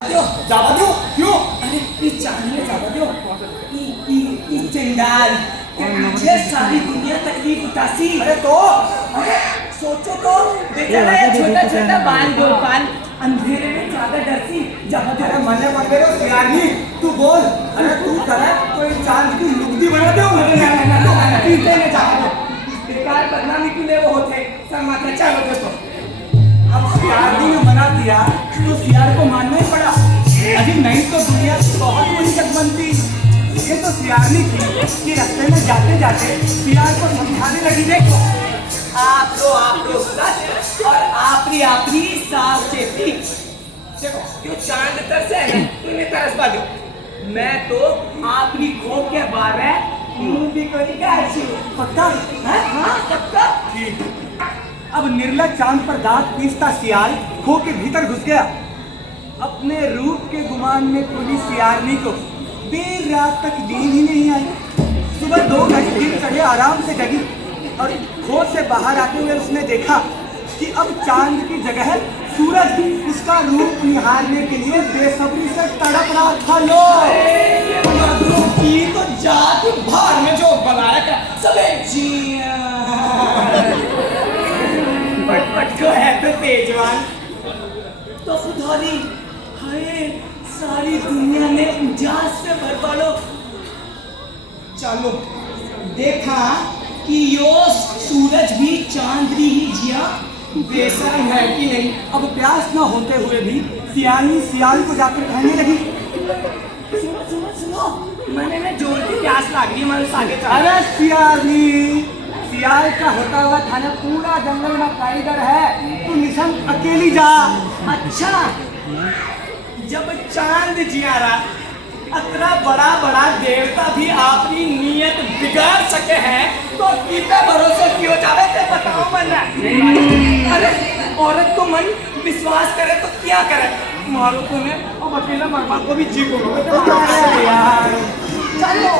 जावा दो क्यों? अरे इस चांदनी जावा दो ई चंडाल ये सारी दुनिया तकलीफ उतासी। अरे तो अरे सोचो तो देखा ना ये छोटा छोटा बाल गोपाल अंधेरे में ज्यादा डरती जावा दो। अरे मने मत करो सियारनी, तू बोल। अरे तू करे तो इन चांद की लुगदी बना दो। पीते में जावा दो बेकार बदनामी के लिए वो होते सर माता। चलो दोस्तों अब सियारनी ने मना किया तो सियार को मानना ही पड़ा। अभी नहीं तो दुनिया की बहुत बड़ी जग बनती। ये तो सियारनी थी कि रास्ते में जाते जाते सियार को समझाने लगी, देखो आप लो सच और आपरी साफ चेती। देखो जो चांद तरसे है ना तुम्हें तरस पा दो। मैं तो आपरी खो के बारे मुंह भी कोई कैसी पक्का? हाँ पक्का। ठीक। अब निर्लज चांद पर दांत पीसता सियाल खो के भीतर घुस गया। अपने रूप के गुमान में खुली सियारनी को देर रात तक नींद ही नहीं आई। सुबह 2 घंटे दिन चढ़े आराम से जगी और खो से बाहर आते हुए उसने देखा कि अब चांद की जगह सूरज उसका रूप निहारने के लिए बेसब्री से तड़प रहा था। लो की तो जाति भार में जो बनाया का सबे जिया पट को है तो तेजवान तो उधारी हाय सारी दुनिया में उजास से भर पड़ो। चलो देखा कि यो सूरज भी चांदनी ही जिया बेशरम है कि नहीं। अब प्यास न होते हुए भी सियारनी सियाल को जाकर कहने लगी, सुनो मैंने ना जोर की प्यास लग रही है, मैं आगे चल। अरे सियारनी, सियाल का होता हुआ थाना पूरा जंगल में टाइगर है, तू मिशन अकेली जा। अच्छा जब चांद जियारा इतना बड़ा देवता भी अपनी नीयत बिगाड़ सके हैं तो कितना भरोसा क्यों जावे ते बताओ मन। अरे औरत को मन विश्वास करे तो क्या करे, मारो को ने अब अकेला मरवा को भी जी को यार चलो।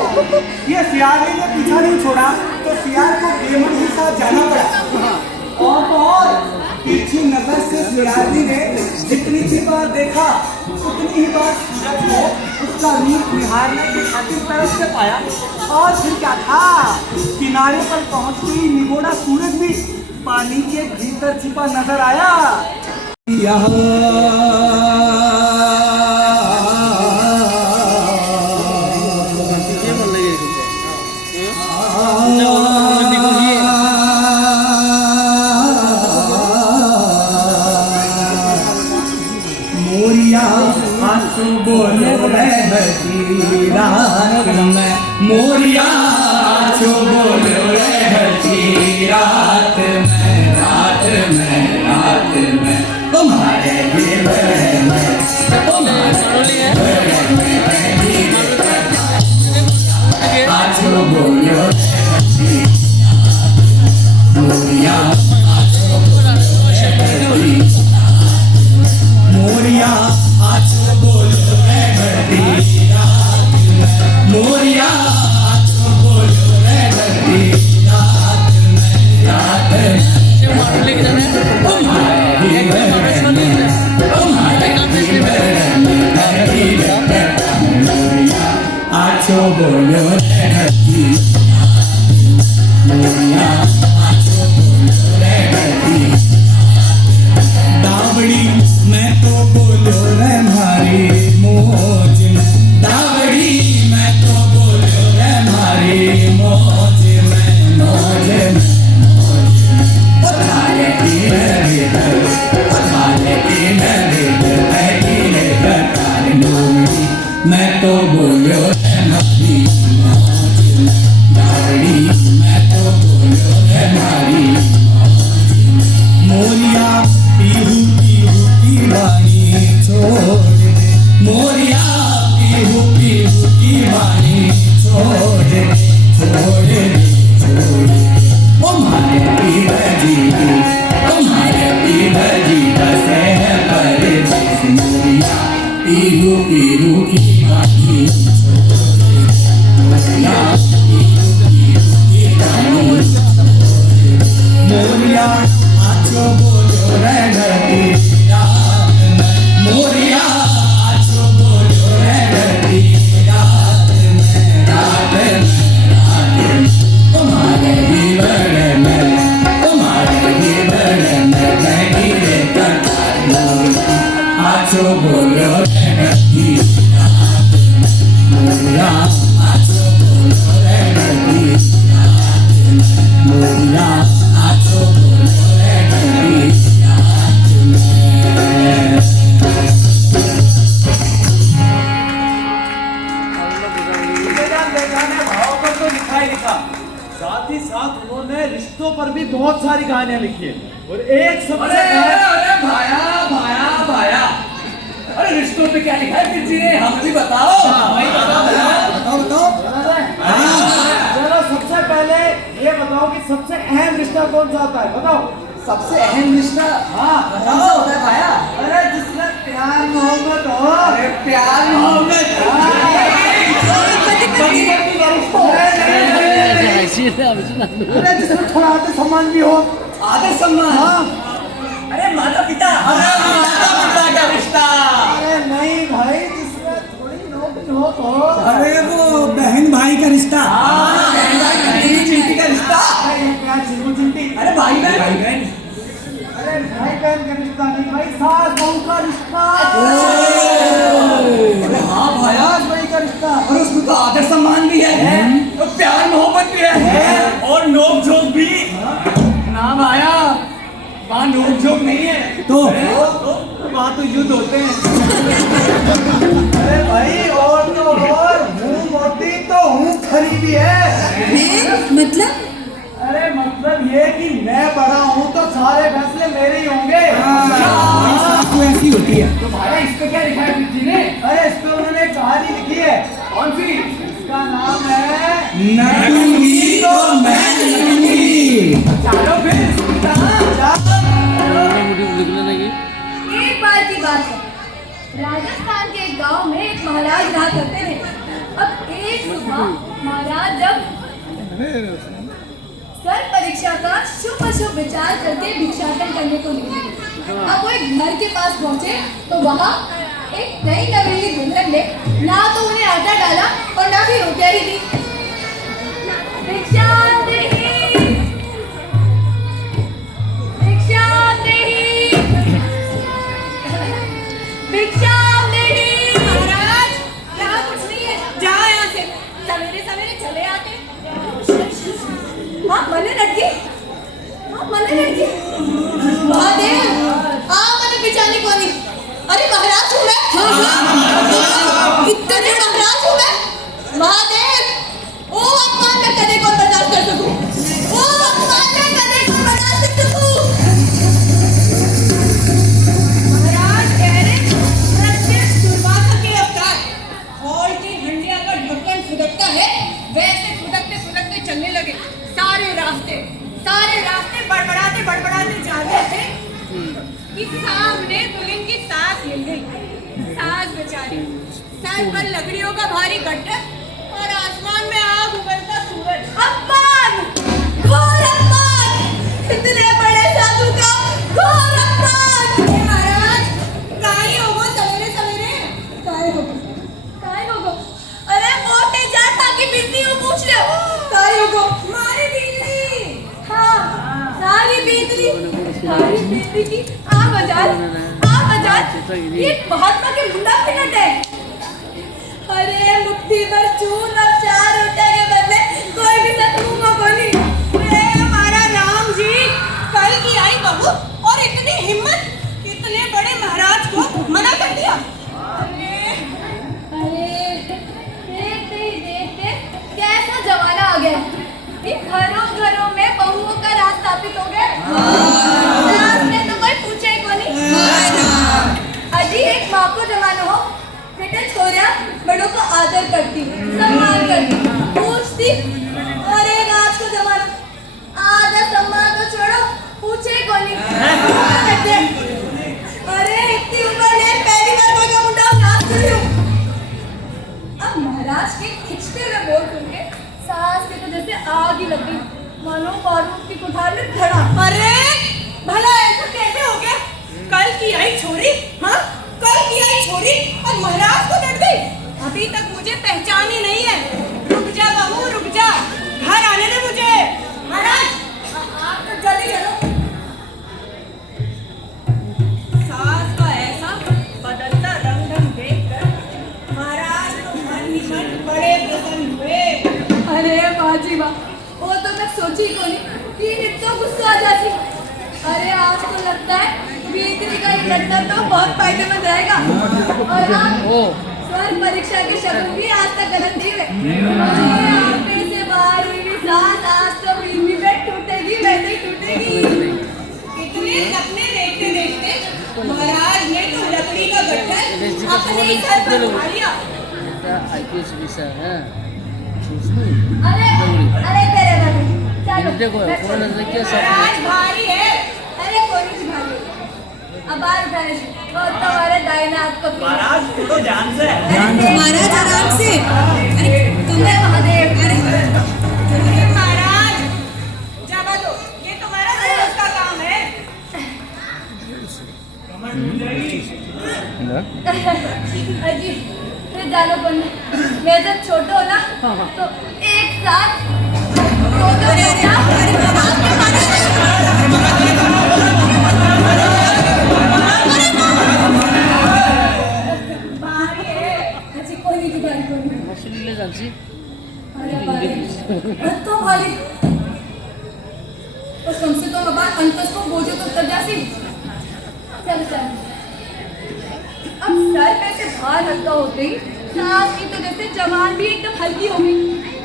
ये सियारनी ने पीछा नहीं छोड़ा तो सियार को बेमन के साथ जाना पड़ा। और पीछे नजर से सियारनी ने जितनी भी बार देखा उतनी ही बार सूरज को उसका रूप निहारने की खातिर तरफ से पाया। और फिर क्या था, किनारे पर पहुंचते ही निगोड़ा सूरज भी पानी के भीतर छिपा नजर आया। बोलो रहती रात में मोरिया जो बोलो रहती रात में तुम्हारे आजो बोलो मोरिया मोरिया आजो बोलो मोरिया आजो बोलो आजो बोलो दावड़ी मैं तो बोलो रे मारी मौज में, दावड़ी मैं तो बोलो रे मारी मौज में उठाले की मैं तो बोलो रे मारी मौज में, दावड़ी मैं तो बोलो रे मारी मोरिया पीहू की वाणी छोड़ दे, मोरिया पीहू की वाणी छोड़ दे तुम्हारे पीर जी बसे हैं परदेस मोरिया पीहू की वाणी छोड़ दे, मोरिया की वाणी मोरिया आजो बोलो रहती रात में मोरिया साथ ही साथ उन्होंने रिश्तों पर भी बहुत सारी कहानियां लिखी है और एक सबसे अरे भाया भाया भाया, अरे रिश्तों पे क्या लिखा है किसी ने, हमें भी बताओ। भाई बताओ चलो सबसे पहले ये बताओ कि सबसे अहम रिश्ता कौन सा होता है, बताओ। सबसे अहम रिश्ता हाँ कौन सा होता है भाया? अरे जिसमें प्यार मोहब्बत हो। अरे प्यार मोहब्बत, अरे जिसमें थोड़ा आदर सम्मान भी हो। आदर सम्मान। हाँ। अरे माता पिता, अरे माता पिता का रिश्ता। अरे नहीं भाई, जिसमें थोड़ी नोक झोंक हो। अरे वो बहन भाई का रिश्ता। चिंटी का रिश्ता। अरे क्या चिंटू चिंटी। अरे भाई बहन। अरे भाई बहन का रिश्ता नहीं भाई, सास बहू का रिश्ता। अरे हाँ भाया, सास भाई का रिश्ता। और उसमें तो आदर सम्मान भी है और प्यार मोहब्बत भी है और नोक झोंक भी। ना भाया, वहाँ नोक झोंक नहीं है तो वहाँ तो युद्ध होते हैं। अरे भाई और तो और हूँ मोटी तो हूँ खरी भी है। मतलब अरे मतलब ये कि मैं बड़ा हूँ तो सारे फैसले मेरे ही होंगे। तो ऐसी होती है। तो भाया इस पे क्या लिखा है किसी ने? अरे इस पे उन्होंने एक कहानी लिखी है। कौन सी? इसका नाम है नटूंगी तो मैं नटूंगी। चलो फिर एक बार की बात है, राजस्थान के एक गांव में एक महाराज रहा करते थे। अब एक सुबह महाराज जब सर परीक्षा का शुभ अशुभ विचार करके भिक्षाटन करने को निकले। अब वो एक घर के पास पहुंचे तो वहाँ एक नई नवेली दुल्हन ने ना तो उन्हें आटा डाला और ना भी रोटियां ही दी। भिक्षा देही, भिक्षा देही, भिक्षा देही। महाराज यहाँ कुछ नहीं है, जाओ यहाँ से। सवेरे सवेरे चले आते। हाँ मने लड़की, हाँ मने लड़की। महादेव, हाँ मने बिचानी कोनी। अरे महाराज हूँ मैं। हाँ इतने महाराज हूँ मैं। महादेव, ओ अपमान मैं कदे को बर्दाश्त कर सकूं। ओ अपमान मैं कदे को बर्दाश्त कर सकूं। महाराज कह रहे प्रत्यक्ष दुर्वासा के अवतार और की हंडिया का ढक्कन फुदकता है, वैसे फुदकते फुदकते चलने लगे। सारे रास्ते बड़बड़ाते जा रहे थे कि सामने दुल्हन की सांस हिल गई। सांस बेचारी, सर पर लकड़ियों का भारी गड्ढा और आसमान में आग उगलता सूरज। अपमान, घोर अपमान, इतने बड़े साधु का घोर अपमान। महाराज काहे होगो सवेरे सवेरे, काहे होगो। अरे मोटे जाता की बिजली को पूछ ले, काहे होगो। मारी बिजली, हाँ सारी बिजली की आवाज ये महात्मा के मुंडा पिनट है। अरे मुट्ठी भर चून और 4 रोटियां के बदले कोई भी सतमुंह को नहीं। अरे हमारा राम जी, कल की आई बहू और इतनी हिम्मत, इतने बड़े महाराज को मना कर दिया। अरे देखते ही देखते कैसा जमाना आ गया कि घरों में बहुओं का राज स्थापित हो गया। सास ने तो कोई पूछे को नहीं। अजी एक माँ को जमाना हो, बेटा छोरा बड़ों को आदर करती, सम्मान करती, पूछती। अरे आज को जमाना आदर सम्मान तो छोड़ो, पूछे को नहीं। अरे इतनी उम्र ने पहली बार कोई का मुंडा नाच रही हूँ। अब महाराज के खिंचते हुए बोल सुन के सास के तो जैसे आग ही लग गई, मानो बारूद की कुठार में खड़ा। अरे भला ऐसा कैसे हो गया? कल की आई छोरी, हाँ कल की आई छोरी और महाराज को डट गई। अभी तक मुझे पहचान ही नहीं है। रुक जा बहू रुक जा, घर आने दे मुझे। महाराज आप तो जल्दी चलो। सास का ऐसा बदलता बड़े प्रसन्न हुए। अरे बाजी वाह, वो तो मैं सोची को नहीं कि इतना गुस्सा आ जाती। अरे आज तो लगता है बीतने का ये घटना तो बहुत फायदेमंद रहेगा। और हाँ, स्वर परीक्षा के शब्द भी आज तक गलत नहीं हुए। आपने से बाहर हुई भी सांस आज तो पृथ्वी पे टूटेगी, वैसे ही टूटेगी। इतने सपने देखते देखते महाराज ने तो लकड़ी का गट्ठर अपने ही सर पर उठा लिया। आईपीएस वीसा है अरे अरे तेरे बाबू चलो देखो मैं कौन चलूं। है क्या सब महाराज भारी है। अरे कोई नहीं भाई, अब बात करें तो तुम्हारे दाहिने हाथ को पीछे। महाराज तू तो जान से है। महाराज आराम से। अरे तुम्हें महादेव। अरे महाराज जावा दो, ये तुम्हारा रोज का काम है। अजी फिर जानो पड़ना। मैं जब छोटे हो ना तो एक साथ दो लड़कियां भारी है। अजी कोई नहीं दिखाई कोई नहीं। मछली जानसी अरे भारी तो भारी तो कम से कम अब अंतस को बोझो तो कर जासी। चल चल अब सर पे से भार हल्का होते ही सांस की तो जैसे जवान भी एकदम हल्की हो गई।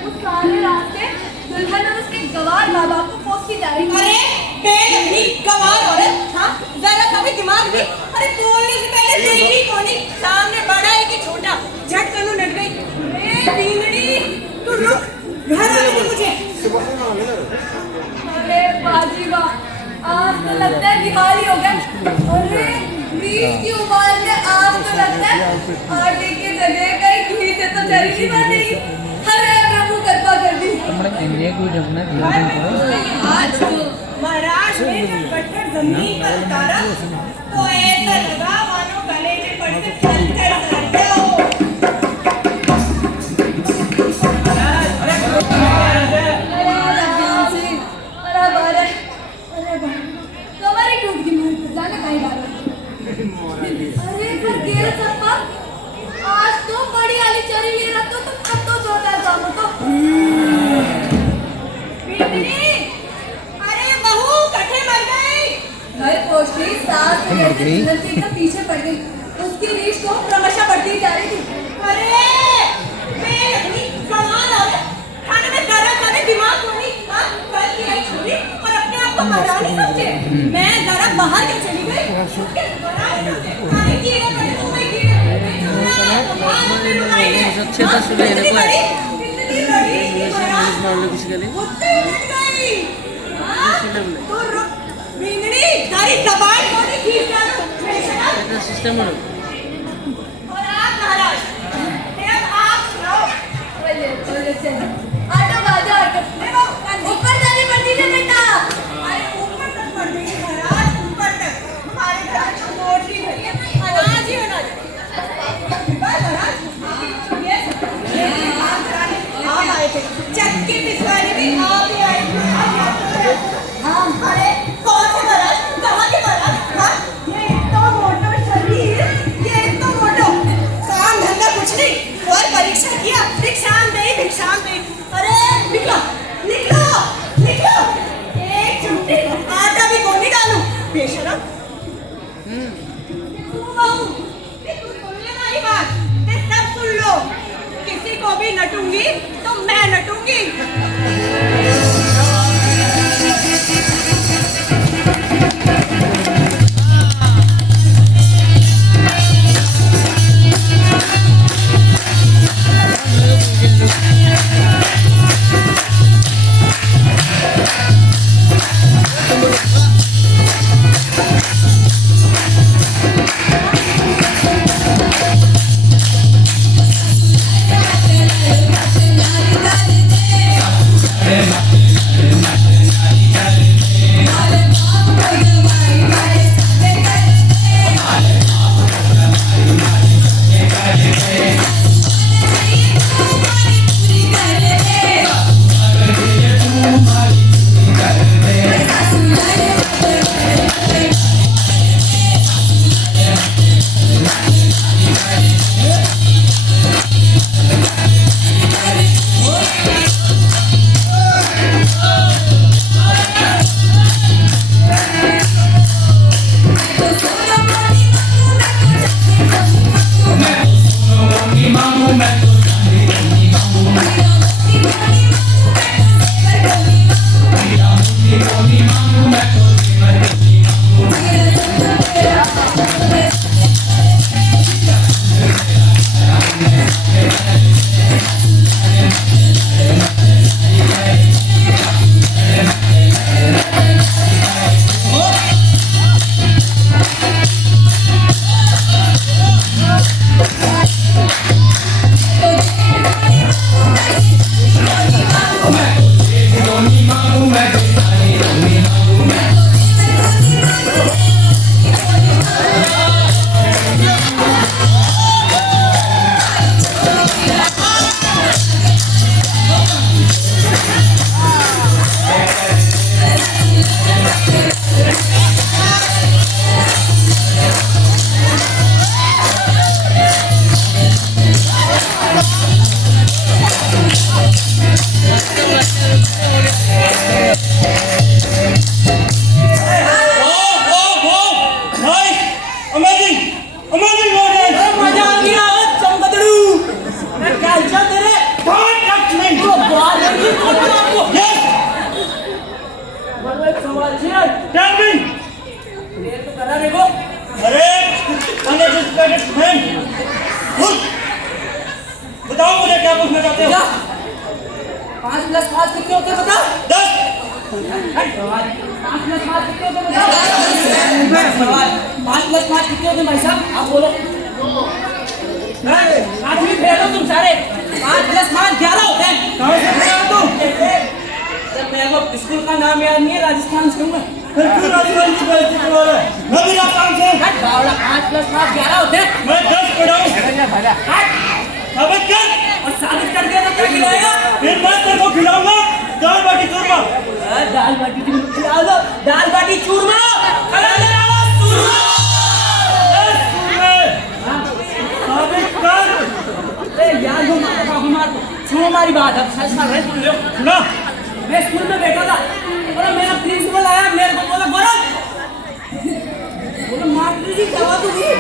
वो सारे रास्ते दुल्हन और उसके गवार माँ बाप को पोसती जा रही थी। अरे बेलगनी गंवार औरत, हाँ जरा कभी दिमाग में। अरे बोलने से पहले देखी कौन ही सामने बड़ा है कि छोटा, झट कनु नट गई। ए बींगड़ी तू रुक, घर आने दे मुझे। अरे बाजी वाह, आज तो लगता है दिवाली हो गए। अरे 20 की उम्र में आज तो लगता है आटे की जगह कहीं घी से तो चरी नहीं बनेगी। अरे प्रभु कृपा कर दी। आज तो महाराज ने जब गट्ठर जमीन पर उतारा तो ऐसा लगा मानो गले में पड़ से पत्थर सर गया हो। कमर टूट गई मार जाने कहीं डालो। अरे पर गेल सप्पा आज तो बड़ी वाली चरी ले रहा तो अब तो जोरदार काम तो। बींगड़ी, अरे बहू कट्ठे मर गई। घर पहुंचती सास नजदीक के पीछे पड़ गई। उसकी रीछ को क्रमशः बढ़ती जा रही थी। अरे बेलगनी गंवार औरत, खाने में जरा सा भी दिमाग को नहीं। हाँ कल की आई छोरी और अपने आप को महारानी समझे। मैं जरा बाहर क्यों चली गई? उसके महारानी समझे। अरे कीड़े पड़े मुंह में कीड़े। अच्छे तो सुने ने को इतनी बड़ी महाराज मारने कुछ गली मुझसे उलट गई। हाँ? सुने बोले तू रुक, बींगड़ी, तारी जबान को नहीं खींच डालूं, बेशरम। এটা সিস্টেম হলো और आप महाराज, अब आप सुनाओ। बोले बोले चल ऑटो बाजा ऑटो ऊपर जाने पड़ती है बेटा। अरे ऊपर तक बढ़ गई महाराज, ऊपर तक। हमारे घर तो मोटी भरी है, अनाज ही अनाज। बस महाराज, ये काम कराने आप आए थे। चक्की पिसवाने भी आप ही आए थे। हाँ, अरे कौन से महाराज? कहाँ के महाराज? हाँ, ये इतना मोटा शरीर, ये इतना मोटा। काम धंधा कुछ नहीं, और परीक्षा किया, भिक्षाम दे। अरे निकलो, निकलो, निकलो। एक चुटकी आटा भी कौन नहीं डालूं, बेशरम। तू बहू, तू सुन ले मेरी बात, ते सब सुन लो। किसी को भी नटूंगी तो मैं नटूंगी। पूछना चाहते हो? 5 + 5 कितने होते हैं बता? 10। 5 + 5 कितने होते हैं बता? सवाल 5 + 5 कितने होते हैं भाई साहब? आप बोलो। आठवीं फेल हो तुम सारे। 5 + 5 11 होते हैं। कहाँ से पढ़ा तू? जब मेरे को स्कूल का नाम याद नहीं है, राजस्थान से हूँ मैं। फिर क्यों राजस्थान की बेइज्जती करवा रहा है? मैं भी राजस्थान से हूँ। हट बावड़ा, 5 + 5 11 होते हैं। मैं 10 पढ़ा हूँ। हट साबित कर। और साबित कर दिया तो क्या खिलाएगा? फिर मैं तेरे को खिलाऊंगा दाल बाटी चूरमा। दाल बाटी चूरमा खिला दो। दाल बाटी चूरमा खिला दो। चूरमा। साबित कर। ए यार वो मार दो। सुनो हमारी बात, अब सच कर रहे सुन लो। सुना? मैं स्कूल में बैठा था और मेरा प्रिंसिपल आया, मेरे को बोला गौरव, बोला मास्टर जी क्या बात हुई?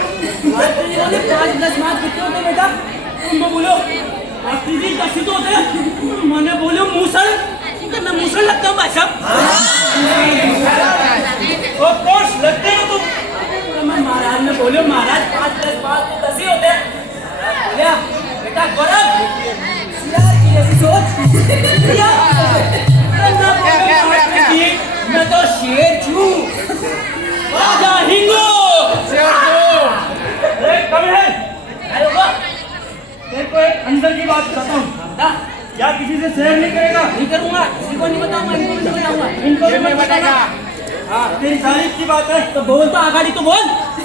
मास्टर जी बोले 5 + 5 कितने होते हैं बेटा? तुम बोलो मास्टर जी 10 ही तो होते हैं। मैंने बोलो मूसल, मैं मूसल लगता हूँ भाई साहब। ऑफ कोर्स लगते हो तुम। मैं महाराज में बोलो महाराज 5 + 5 तो 10 ही होते हैं। बोलिया बेटा गौरव यार की ऐसी सोच या मैं तो शेर हूँ। राजा हिंगो कभी है अरे वाह तेरे को एक अंदर की बात बताता हूँ। क्या किसी से शेयर नहीं करेगा? नहीं करूँगा, किसी को नहीं बताऊँगा, इनको भी नहीं बताऊँगा। इनको भी मत बताना। हाँ तेरी तारीफ की बात है। तो बोल तो आगाड़ी तो बोल।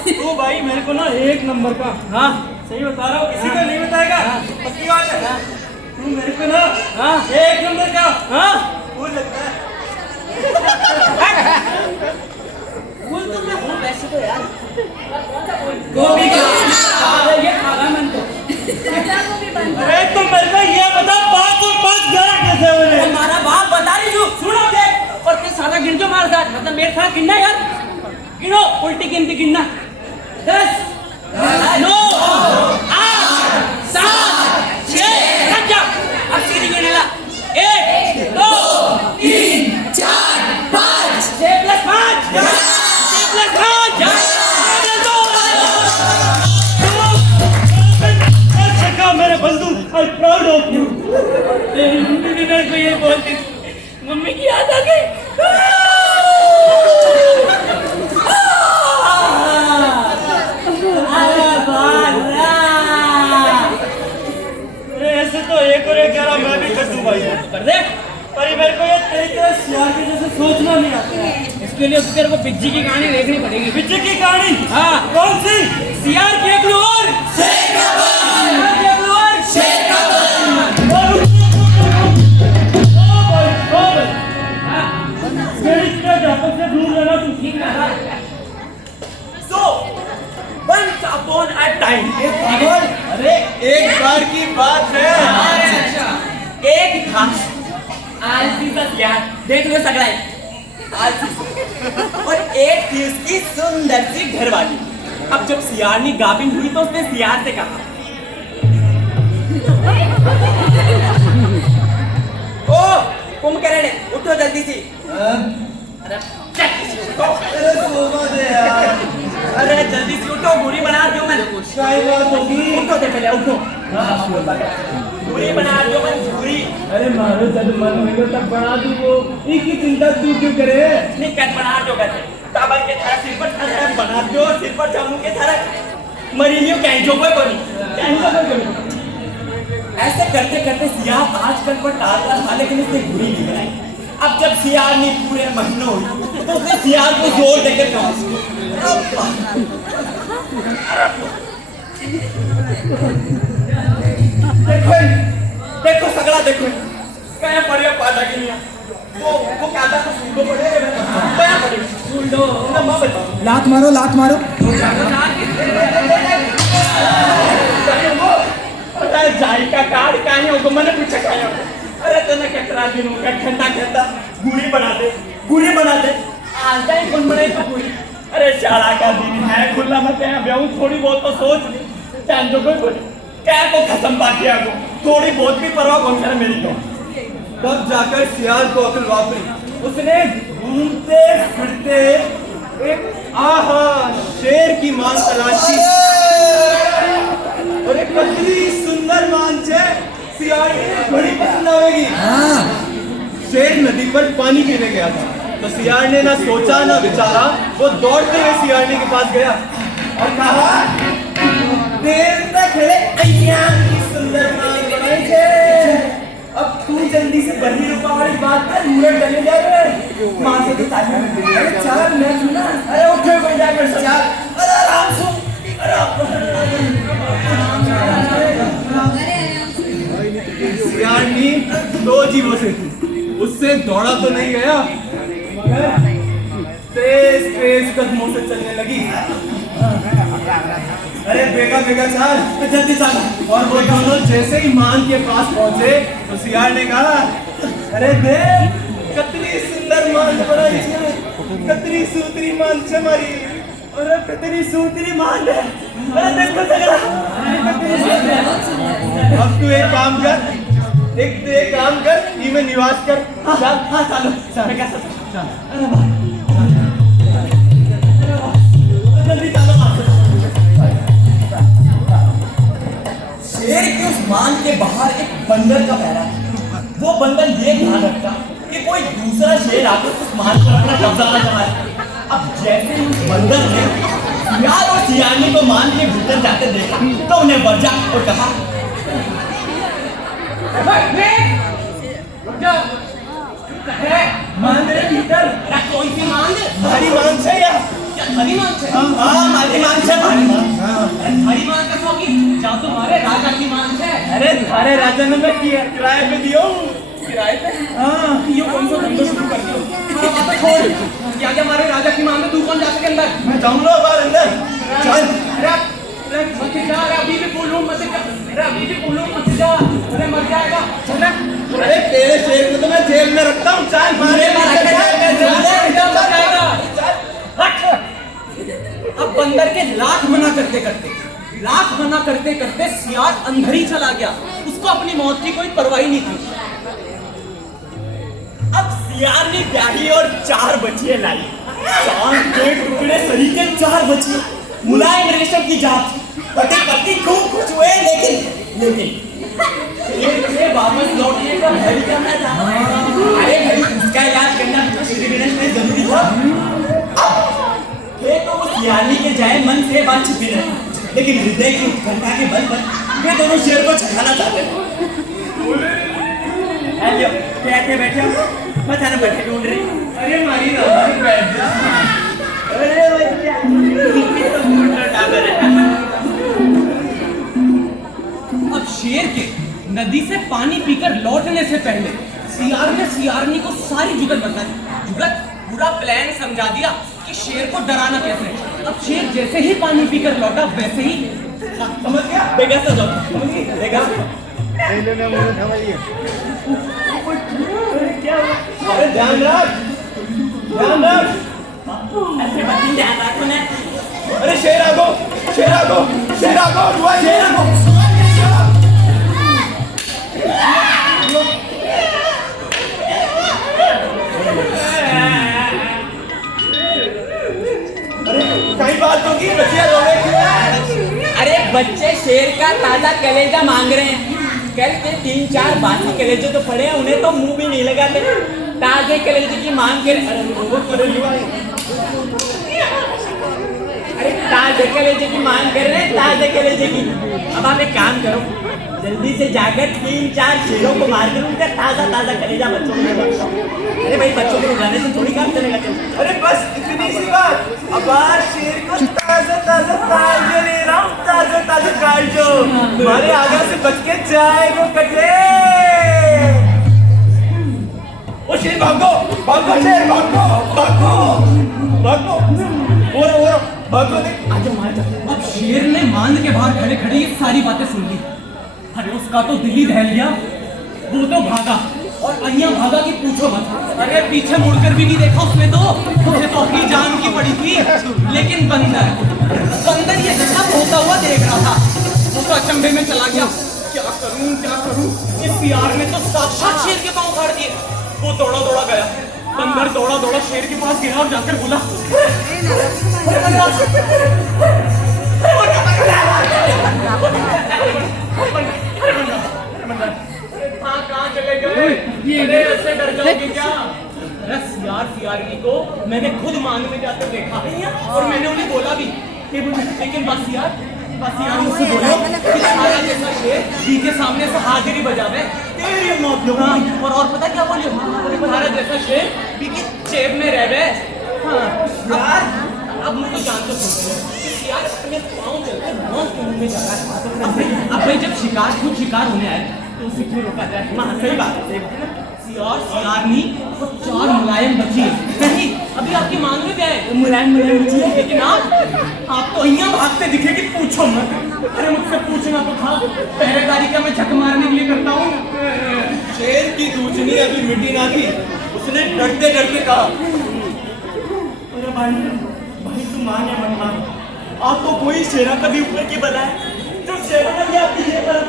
तू भाई मेरे को ना 1 नंबर का, हाँ सही बता रहा हूँ, किसी को नहीं बताएगा। पक्की बात है। तू मेरे को ना हाँ 1 नंबर का हाँ फूल लगता है। बोल तो मैं हूँ वैसे तो यार। गोभी का अरे ये खागा मन तो चाचा को भी बंद अरे तुम मेरे को ये बता 5 और 5 11 कैसे हो रहे? हमारा बाप बता रही जो सुनो देख और फिर सारा गिन जो मार साथ मतलब मेरे साथ गिनना यार। गिनो उल्टी गिनती गिनना 10 9 8 7 6 हट जा अब सीधी गिनने ला 1 2 3 4 5 6 + 5 6 + 5 मेरे बंधु आई प्राउड ऑफ यू। तेरी मम्मी ने मेरे को ये बोलती थी, मम्मी की याद आ गई। अरे ऐसे तो 1 और 1 11 मैं भी कर दूं भाई। कर दे पर ये मेरे को ये तेरी तरह सियार के जैसे सोचना नहीं आता है। इसके लिए तेरे को बिज्जी की कहानी देखनी पड़ेगी। बिज्जी की कहानी? हाँ कौन सी? सियार की एक लोअर शेर का बन मेरी अध्यापक से दूर रहना तू। ठीक है। So once upon a time अरे एक बार की बात है। एक था आलसी सा सियार, देख लो सगड़ा है आलसी और एक थी उसकी सुंदर सी घरवाली। अब जब सियारनी गाभिन हुई तो उसने सियार से कहा ओ कुंभकर्ण उठो जल्दी सी। अरे अरे जल्दी से उठो, बुरी बना दो मैंने। उठो दे पहले उठो, बुरी बना दो मैंने बुरी। अरे मारो जब मन होगा तब बना दूं वो। इनकी चिंता तू क्यों करे? नहीं कर बना दो कहते ताबा के थारा सिर पर थारा बना दो, सिर पर जामू के थारा मरीनियो कैंजो कोई बनी कैंजो कोई बनी। ऐसे करते करते सियार आजकल पर टाल रहा था लेकिन उसने बुरी नहीं बनाई। अब जब सियार ने पूरे महीनों तो उसने सियार को जोर देकर कहा देखो देखो सगड़ा देखो क्या पड़े पादा की नहीं वो क्या था सुन पड़े क्या पड़े सुन दो ना मां बता लात मारो लात मारो। अरे जाई का कार्ड काहे हो मैंने पूछा खाया। अरे तने कितना दिन हो गया ठंडा ठंडा गुड़ी बना दे आलता ही कौन बनाई तो गुड़ी। अरे शाला का दिन है खुला मत है ब्याह थोड़ी बहुत तो सोच जान जो कोई बोले क्या को खत्म बाकी है को थोड़ी बहुत भी परवाह कौन करे मेरी को। तब जाकर सियार को अकल वापरी। उसने घूमते फिरते एक आहा शेर की मान तलाशी और एक पतली सुंदर मान से सियारनी बड़ी पसंद आएगी। शेर नदी पर पानी पीने गया था, तो सियार ने ना सोचा ना विचारा, वो दौड़ते हुए सियारनी के पास गया और कहा, देर तक है अय्या की सुंदर मां बनाई छे। अब तू जल्दी से बड़ी रूपा वाली बात कर, मुरे चले जा रहे मां से तो चाचा में मिली। अरे चल मैं सुना, अरे उठे कोई जाकर चल, अरे आराम से, सियारनी दो जीवों से थी, उससे दौड़ा तो नहीं गया, मगर तेज तेज कदमों से चलने लगी। अरे बेगा बेगा चल, जल्दी चल। और वो दोनों जैसे ही मान के पास पहुंचे तो सियार ने कहा, अरे देख कतरी सुंदर मान बनाई छे, कतरी सूत्री मान छे मारी, अरे कतरी सूत्री मान है, अरे देखो सगला, अब तू एक काम कर, एक काम कर, में निवास कर। चल, हाँ चलो, मैं कैसा चल, अरे वाह, जल्दी चलो। शेर के उस मान के बाहर एक बंदर का पहरा था। वो बंदर ये ध्यान रखता कि कोई दूसरा शेर आकर उस मान पर अपना कब्जा न जमाए। अब जैसे उस बंदर ने सियार और सियारनी को मान के भीतर जाकर देखा तो उन्हें बरजा और कहा, मान मेरे भीतर कौन सी मान? भारी मान से या हरी मान से? हाँ हरी मान से, हरी मान। हरी मान का होगी जहाँ तुम्हारे राजा की मान से। अरे थारे राजा ने मैं किराए पे दियो, किराए पे? हाँ ये कौन सा धंधा शुरू कर दिया? छोड़, क्या क्या हमारे राजा की मान में तू कौन जा सके अंदर? मैं जाऊंगा बाहर अंदर। चल अरे मत जा, अरे अभी भी बोलूं मत जा, अरे अभी भी बोलूं मत जा, अरे मर जाएगा। चल अरे तेरे शेर को तो मैं जेल में रखता हूँ, चल मारे अब बंदर के लाख मना करते करते सियार अंदर ही चला गया। उसको अपनी मौत की कोई परवाह नहीं थी। अब सियार ने ब्याही और 4 बच्चियां लाई। 4 के टुकड़े सरीके 4 बच्चियां, मुलायम रेशम की जात, पति पत्नी खूब खुश हुए, लेकिन ये वापस लौटने का भय करना था। अरे भाई उसका इलाज करना में जरूरी था। वे तो वो सियारनी के जाए मन से बात छिपी रहे, लेकिन हृदय की उत्कंठा के बल पर वे दोनों शेर को छकाना चाहते थे। कैसे बैठे हो? पता ना बैठे ढूंढ रही। अरे मारी ना बैठ जा। अरे बच्चा तो मुंडा डाबर है। अब शेर के नदी से पानी पीकर लौटने से पहले सियार ने सियारनी को सारी जुगत बता दी। जुगत पूरा प्लान समझा दिया कि शेर को डराना कैसे। अब शेर जैसे ही पानी पीकर लौटा वैसे ही समझ गया बेगा से जाओ, समझ गई बेगा से। अरे ध्यान रख, ऐसे बात ध्यान रखो ना। अरे शेर आगो, रुआ शेर आगो। कहीं बात होगी, बच्चियां रो रही क्यों? अरे बच्चे शेर का ताजा कलेजा मांग रहे हैं। कल के 3-4 बासी कलेजे तो पड़े हैं, उन्हें तो मुंह भी नहीं लगाते। ताजे कलेजे की मांग कर, अरे ताजे कलेजे की मांग कर रहे हैं, ताजे कलेजे की। अब आप एक काम करो, जल्दी से जाकर 3-4 शेरों को मारकर उनका ताजा कलेजा बच्चों को बख्शो। अरे भाई बच्चों को उगाने से थोड़ी काम चलेगा। अरे बस इतनी सी बात। अब आज शेर को ताजा ले रहा हूँ, ताजा काटो, हमारे आगे से बच के जाए वो कटे। ओ शेर भागो शेर भागो अब शेर ने मांद के बाहर खड़े खड़े ये सारी बातें सुन ली। अरे उसका तो दिल ही दहल गया। वो तो भागा और अय्या भागा कि पूछो मत। अरे पीछे मुड़कर भी नहीं देखा उसने तो अपनी जान की पड़ी थी। लेकिन बंदर ये सब होता हुआ देख रहा था। वो तो अचंभे में चला गया। क्या करूं इस सियार ने तो साक्षात शेर के पांव उखाड़ दिए। वो दौड़ा गया। बंदर दौड़ा शेर के पास गया और जाकर बोला, अरे ऐसे डर जाओगे क्या? अरे सीआरपी को मैंने खुद मान में जाकर देखा और मैंने उन्हें बोला भी कि लेकिन बस यार मुझसे बोलो कि छाया जैसा शेर बी के सामने से हाजिरी बजावे तेरी मौत लूंगा। और पता क्या बोलियो? तुम्हारा जैसा शेर बी की जेब में रह गए। हाँ यार अब मुझे जान तो सकते यार अपने पाँव चलते मौत के मुंह में जा रहा है। अब भाई जब शिकार खुद शिकार होने आए तो उसे क्यों रोका जाए? हाँ सही बात है। सियारनी वो 4 मुलायम बची है। नहीं अभी आपकी मांग में क्या है? मुलायम बची है। लेकिन आप तो यहाँ भागते दिखे कि पूछो मत। अरे मुझसे पूछना तो था पहरेदारी का मैं झक मारने के लिए करता हूँ। शेर की दूसरी अभी मिटी ना थी। उसने डरते डरते कहा अरे भाई तू मान या मत मान, आप तो कोई शेरा कभी ऊपर की बला है जो शेरा कभी आपकी ये कर।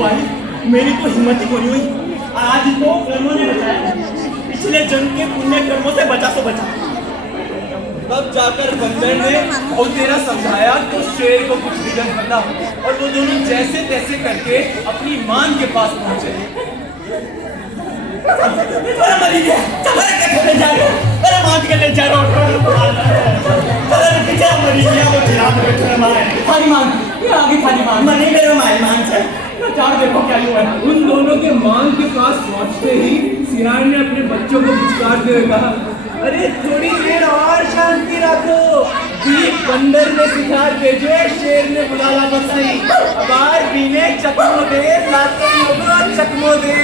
भाई मेरी तो हिम्मत ही नहीं हुई। आज तो कर्मों ने बचाया, पिछले जन्म के पुण्य कर्मों से बचा तो बचा। तब जाकर बंदर ने और तेरा समझाया तो शेर को कुछ विघन करना और वो दोनों जैसे तैसे करके अपनी मान के पास पहुंचे। मरी गया मेरा मान के ले जा रहा हूँ। मरी गया वो खाली मान ये आगे खाली मान मनी मेरे मान से चार देखो क्या हुआ है। उन दोनों के मान के पास पहुंचते ही सियार ने अपने बच्चों को पुचकार दे कहा अरे थोड़ी देर और शांति रखो। बंदर ने शिकार भेजे शेर ने बुलावा बसाई। बार बीने चकमो दे लाते लोगों चकमो दे।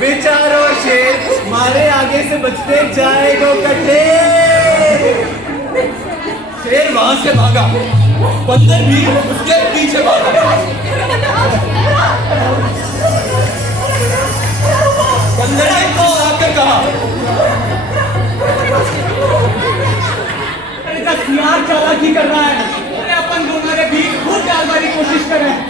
बेचारो शेर मारे आगे से बचते जाएगो कटे। शेर वहां से भागा, बंदर भी उसके पीछे भागा। बंदर ने तो आकर कहा अरे का सियार चालाकी कर रहा है। अरे अपन दोनों ने भी खुद डालने की कोशिश कर रहे हैं।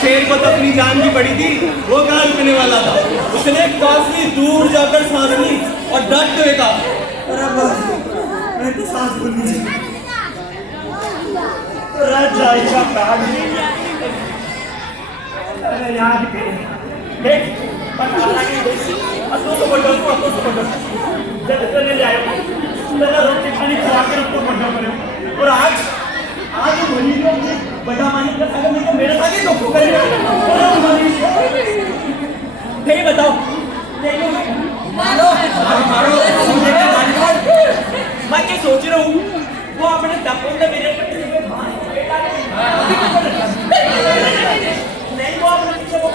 शेर को तो अपनी जान भी पड़ी थी, वो कहाँ रुकने वाला था। उसने काफी दूर जाकर सांस ली और डरते हुए कहा मैं तो सांस भूल गई। अरे यार देख रोटी पानी खवा के रखो बढ़ा पड़े। और आज बड़ा मानी का सागर नहीं तो मेरे साथ ही तो कर नहीं बताओ मारो मारो मैं क्या सोच रहा हूँ वो अपने दफन में मेरे नहीं वो अपने पीछे वो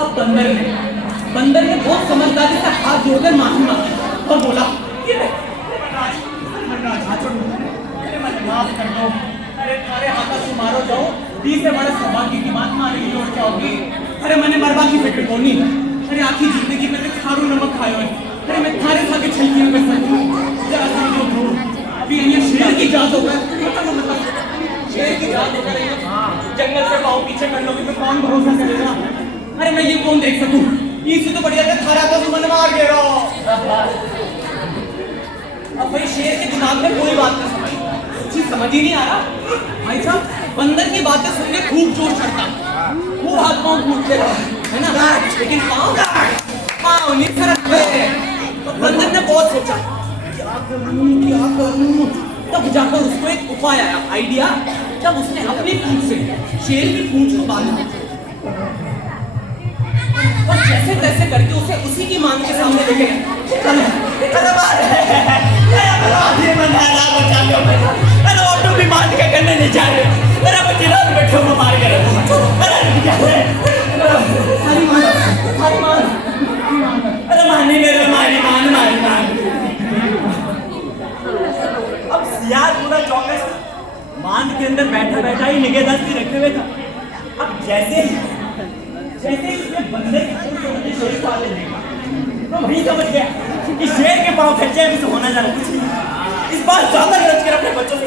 अब बंदर ने बहुत समझदारी से हाथ जोड़कर माफी मांगी और बोला माफ कर दो। अरे तुम्हारे हाथा से मारो जाओ 20 से बड़ा सौभाग्य की बात मारी की और क्या होगी। अरे मैंने मरवा की फिक्र कोनी। अरे आखिरी जिंदगी में तो खारू नमक खायो है। अरे मैं थारे खा के छलकियां कर सकती हूँ जरा समझो ब्रो। अभी ये शेर की जात होकर शेर की जात होकर जंगल से पाँव पीछे कर लोगे तो कौन भरोसा करेगा। अरे मैं ये कौन देख सकूं इससे तो बढ़िया थारा तो मन मार गया। अब भाई शेर के दिमाग में कोई बात नहीं समझ ही नहीं आ रहा। भाई साहब बंदर की बातें सुन के खूब जोर चढ़ता, खूब हाथ पाँव कूदते है ना, लेकिन पाँव नहीं सरकते। तो बंदर ने बहुत सोचा क्या करूं। तब जाकर उसको एक उपाय आया, आइडिया। तब उसने अपनी पूंछ से शेर की पूंछ को बांधा और जैसे तैसे करके उसे उसी की मांग के सामने लेके ऑटो भी मान के करने नहीं जा रहे। मेरा बच्चे रात बैठे हुए मार के अरे मानी मेरे मान। अब सियार पूरा चौकस मान के अंदर बैठा ही निगहदारी रखे हुए था। अब जैसे उसने बंदर की शेर को आते देखा तो वही समझ गया कि शेर के पाँव खर्चे अभी तो होना जाना कुछ नहीं। इस बार ज्यादा गलत कर अपने बच्चों से।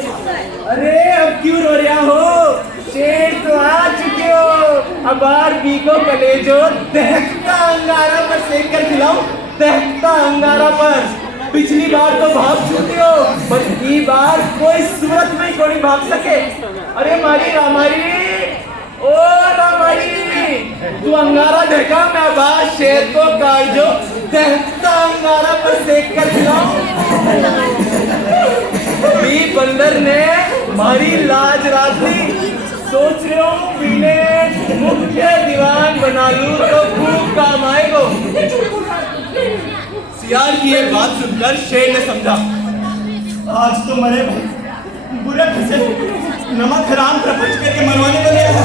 अरे अब क्यों रो रहा हो? शेर तो आ चुके हो। अब बार बी को कलेजो दहकता अंगारा पर सेक कर खिलाओ। दहकता अंगारा पर पिछली बार तो भाग चुके हो, पर ई बार कोई सूरत में कोई भाग सके। अरे मारी रामारी ओ रमणी, तू अंगारा देखा मैं बात शेर को काट जो दहकता अंगारा पर सेक कर खिलाऊं। अभी बंदर ने हमारी लाज राखी, सोच रहे हो पीने मुख्य दीवान बना लूं तो खूब काम आएगा। सियार की ये बात सुनकर शेर ने समझा, आज तो मरे भाई, बुरे फंसे नमक हराम प्रपंच करके मरवाने को ले आया।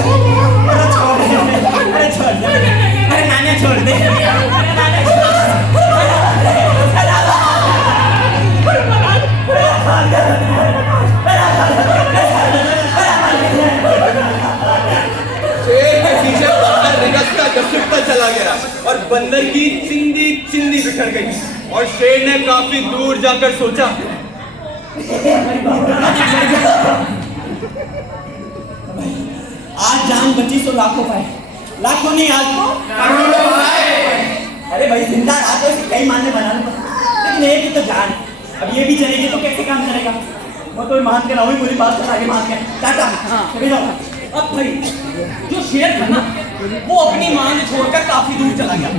अरे छोड़ दे, अरे छोड़ दे, अरे नाना छोड़ दे, अरे नाना छोड़ शेर के पीछे बंदर निकलता घसीटता चला गया और बंदर की चिंदी चिंदी बिखर गई और शेर ने काफी दूर जाकर सोचा, आज जान बची तो लाखों पाए, लाखों नहीं आज तो करोड़ों पाए। अरे भाई जिंदा रहा तो इसे कई मानने बनाना पड़ता, लेकिन एक ही तो जान, अब ये भी चलेगी तो कैसे काम करेगा। वो तो मान के रहो, पूरी बात तो आगे मान के टाटा चले जाओ। अब भाई जो शेर था ना, वो अपनी मांग छोड़कर काफी दूर चला गया।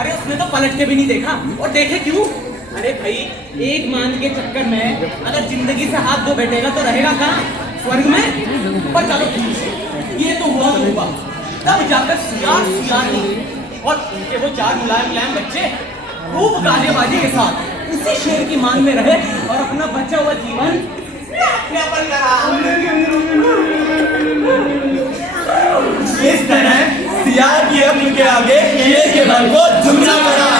अरे उसने तो पलट के भी नहीं देखा, और देखे क्यों? अरे भाई एक मान के चक्कर में अगर जिंदगी से हाथ धो बैठेगा तो रहेगा कहाँ? स्वर्ग में? पर चलो ये तो हुआ तो हुआ। तब जाकर सियार नहीं और उनके वो 4 मुलायम मुलायम बच्चे खूब गानेबाजी के साथ उसी शेर की मांग में रहे और अपना बचा हुआ जीवन यापन करा। इस तरह सियार की अक्ल के आगे शेर के मन को झुकना पड़ा।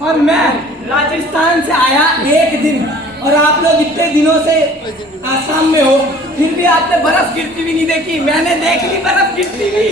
और मैं राजस्थान से आया एक दिन और आप लोग इतने दिनों से आसाम में हो, फिर भी आपने बर्फ गिरती भी नहीं देखी। मैंने देख ली बर्फ गिरती भी।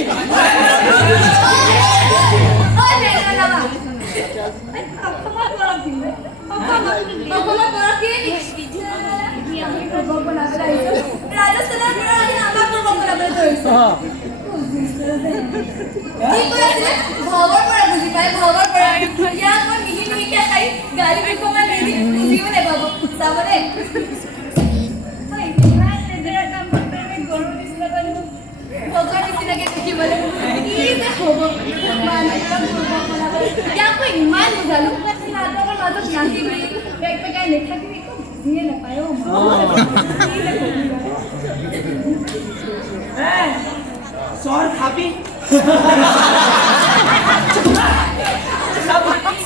सौर खापी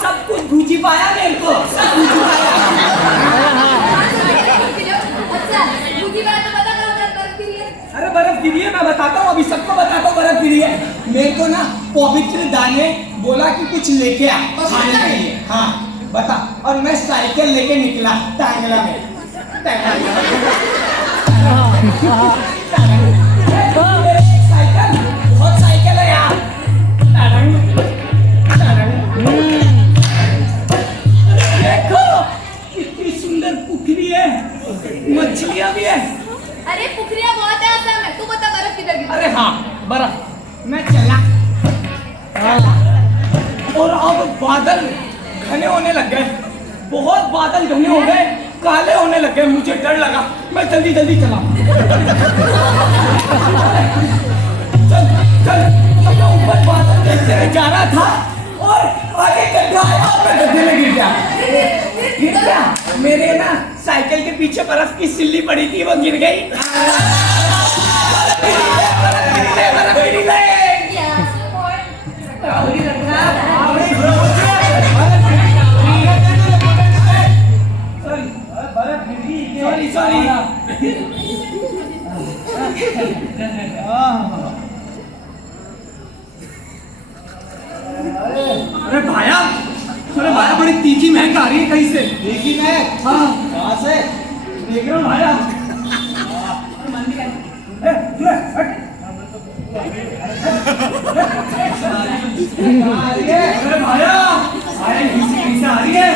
सब कुछ भूजी पाया मेरे को, सब भूजी पाया। ना पवित्र दाने बोला कि कुछ लेके आ खाने के लिए। हाँ बता। और मैं साइकिल लेके निकला टांगला में। साइकिल बहुत साइकिल है यार। देखो कितनी सुंदर पुखरी है, मछलियां भी है। अरे पुखरिया बहुत है आसाम में। तू बता बर्फ किधर गिरती है? अरे हाँ बर्फ। मैं चला और अब बादल घने होने लग गए, बहुत बादल घने हो गए, काले होने लग गए। मुझे डर लगा, मैं जल्दी जल्दी चला। चल चल मैं ऊपर बादल देखते हुए जा रहा था और आगे गड्ढा आया और मैं गड्ढे में गिर गया। गिर गया। मेरे ना साइकिल के पीछे बर्फ की सिल्ली पड़ी थी, वो गिर गई। सॉरी अरे भाया बड़ी तीखी महक आ रही है कहीं से। देखी मैं। हाँ कहाँ से? देख रहा हूँ भाया। अरे भाया यहीं से आ रही है।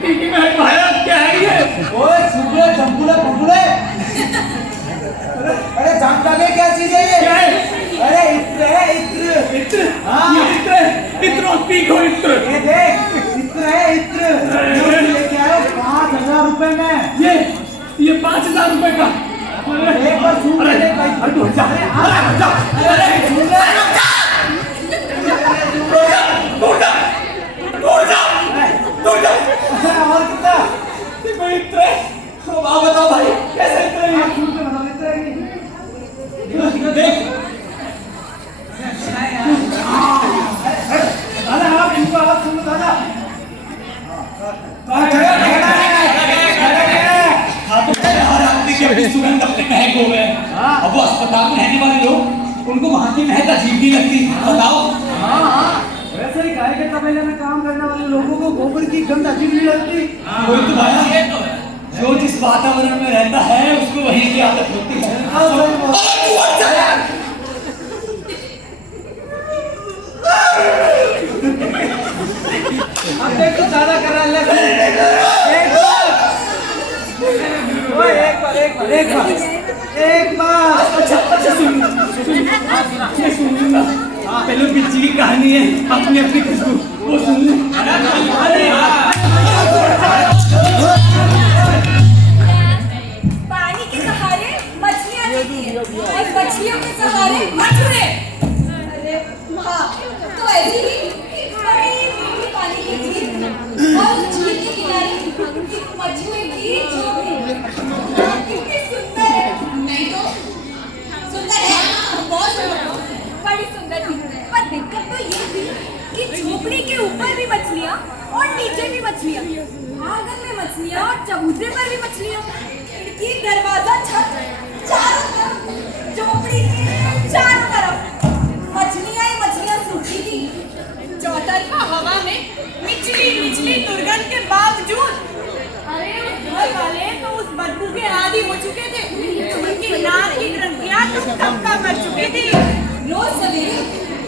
तीखी महक भाया क्या है ये? ओए सुबले चंपुले पपुले। अरे जानता है क्या चीज है ये? क्या है? अरे इत्र है इत्र। इत्र? हाँ। ये इत्र तीखो इत्र। ये देख इत्र है इत्र। ये लेके आए 5,000 रुपए में। ये 5,000 रुपए का। एक बार छू ले देख भाई। अरे दौड़ जा। अरे छू ले। और कितना? देखो इत्र। अब आप बताओ भाई कैसे इत्र है? छू के बता देते हैं कि देख दादा आप इनको आप सुनो दादा। सुगंध अपने महक हो गए। अब वो अस्पताल में रहने वाले लोग, उनको वहाँ की महक अजीब नहीं लगती। बताओ। वैसे ही गाय के तबेले में काम करने वाले लोगों को गोबर की गंध अजीब नहीं लगती। कोई तो भाया जो जिस वातावरण में रहता है उसको वही की आदत होती है। अब देख तो ज्यादा कर रहा है। एक बार अच्छा सुन लूंगा। पहले बिच्ची की कहानी है अपनी अपनी खुशबू, वो सुन ले। पानी के सहारे मछलियां जीती हैं और मछलियों के सहारे मछुए। अरे हाँ तो ऐसी ही एक बड़ी मीठी पानी की झील और उस झील के किनारे एक मछुए की झोपड़ी। कितनी सुंदर है। नहीं तो सुंदर है, बहुत सुंदर, बड़ी सुंदर थी। पर दिक्कत तो ये थी कि झोपड़ी के ऊपर भी मछलियाँ और नीचे भी मछलियाँ, आंगन में मछलियाँ और चबूतरे पर भी मछलियाँ, खिड़की दरवाजा छत चारों तरफ, झोपड़ी के चारों तरफ मछलियाँ ही मछलियाँ सूखी थी। चौतरफा हवा में मिचली दुर्गंध के बावजूद अरे उस घर वाले तो उस बदबू के आदी हो चुके थे। उनकी नाक की ग्रंथियाँ तो कब का मर चुकी थी। रोज सवेरे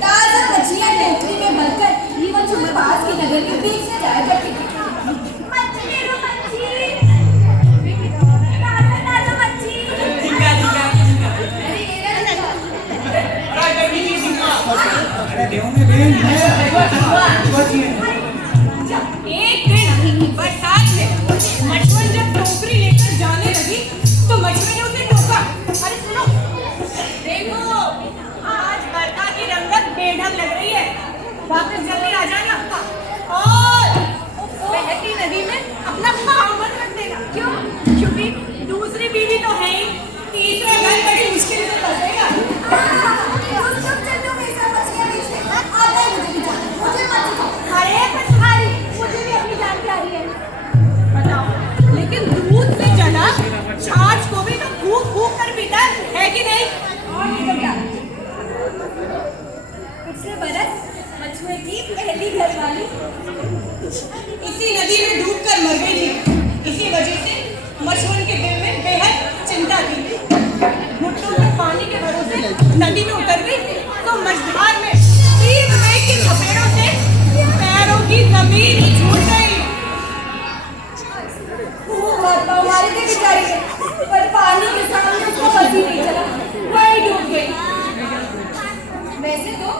ताजा मछलियाँ टोकरी में भरकर रीवा चुम्मा पास के नगर में बेचने जाया करती थी। मछली रो मच्छी, ताजा मच्छी। अरे ये एक दिन बरसात में मछुआ जब टोकरी लेकर जाने लगी तो मछुए ने उसे टोका। अरे सुनो, देखो आज बरखा की रंगत बेढंग लग रही है, वापस जल्दी आ जाना और बहती नदी में अपना पाँव मत रख देना। क्यों? क्योंकि दूसरी बीवी तो है ही, तीसरा घर बड़ी मुश्किल से फंसेगा। अरे मुझे भी अपनी जान प्यारी है। बताओ, लेकिन दूध कछुए की पहली घरवाली। इसी नदी में डूबकर मर गई थी। इसी वजह से मछुअन के दिल में बेहद चिंता थी। घुटनों में पानी के भरोसे नदी में उतर गई तो मझधार में तीव्र वेग के थपेड़ों से पैरों की जमीन ही छूट गई। मारे थे बेचारी के, पर पानी के सामने उसको पता ही नहीं चला, वही डूब गई। वैसे तो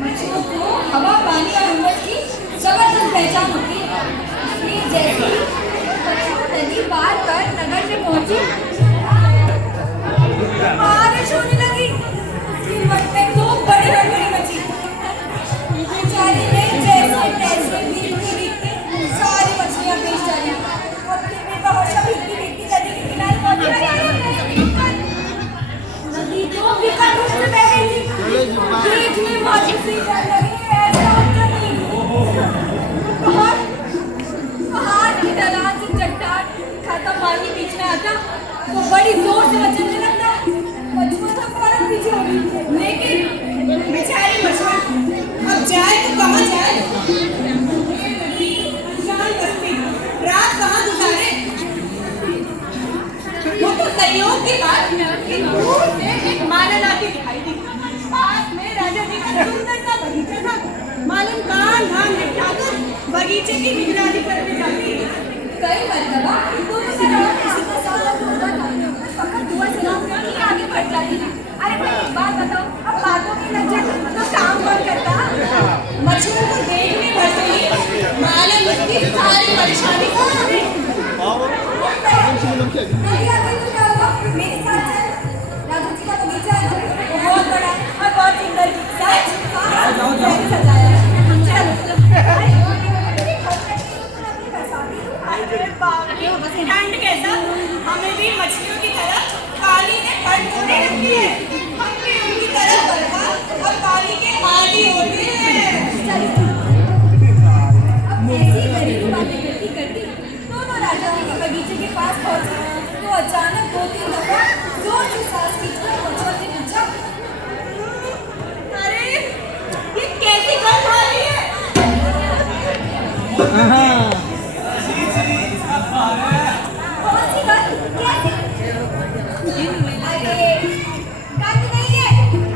मछुओं को हवा, पानी और उमस की जबरदस्त पहचान होती है। इसलिए जैसे ही मछुआ नदी पार कर नगर में पहुंची, बारिश होने लगी। फिर वक्त में दो बड़ी हड़बड़ी मची। बेचारी ने जैसे तैसे भीगते भीगते सारी मछलियां बेच डाली। अपने बेबहोशा भीगती भीगती नदी के किनारे पहुंची। नदी तो विकट रूप से बह गई थी। देखने वाली से डर लगी, ऐसा होता नहीं। पहाड़ की ढलान से चट्टान खाता पानी बीच में आता तो बड़ी जोर से मचलने लगता। मछुआ तो फौरन पीछे हो गई। लेकिन बेचारी मछुआ अब जाए तो कहाँ जाए? शाम बस्ती, रात कहाँ गुजारे? वो तो संयोग की बात कि दूर से एक मालन आती दिखाई दी। पास में राजा जी का सुंदर सा बगीचा था। मालन कान धान निपटाकर बगीचे की निगरानी करने जाती। कई मरतबा दोनों से रात किसी का साथ होता था, फकत दुआ सलाम करके आगे बढ़ जाती थी। अरे भाई एक बात बताओ, अब बातों की लग जाए तो काम कौन करता? मछुओं को देखने भर से ही मालन उसकी सारी परेशानी को नहीं आ गई तो क्या हुआ? मेरे साथ चल। राजू जी का बगीचा है ना, बहुत बड़ा और बहुत सुंदर। सच? हाँ, सजाया है। अरे बाप रे, ठंड कैसा? हमें भी मछलियों की तरह पानी से ठंड होने लगती है। हम भी उनकी तरह बर्बाद और पानी के आदी होते हैं। अब ऐसी घरेलू बातें करती करती दोनों राजा जी के बगीचे के पास पहुंचे तो अचानक दो तीन दफा जोर से सांस खींचकर मछुआ से पूछा, अरे ये कैसी गंध आ रही है? कौन सी बात? कैसी? अरे गंध नहीं है,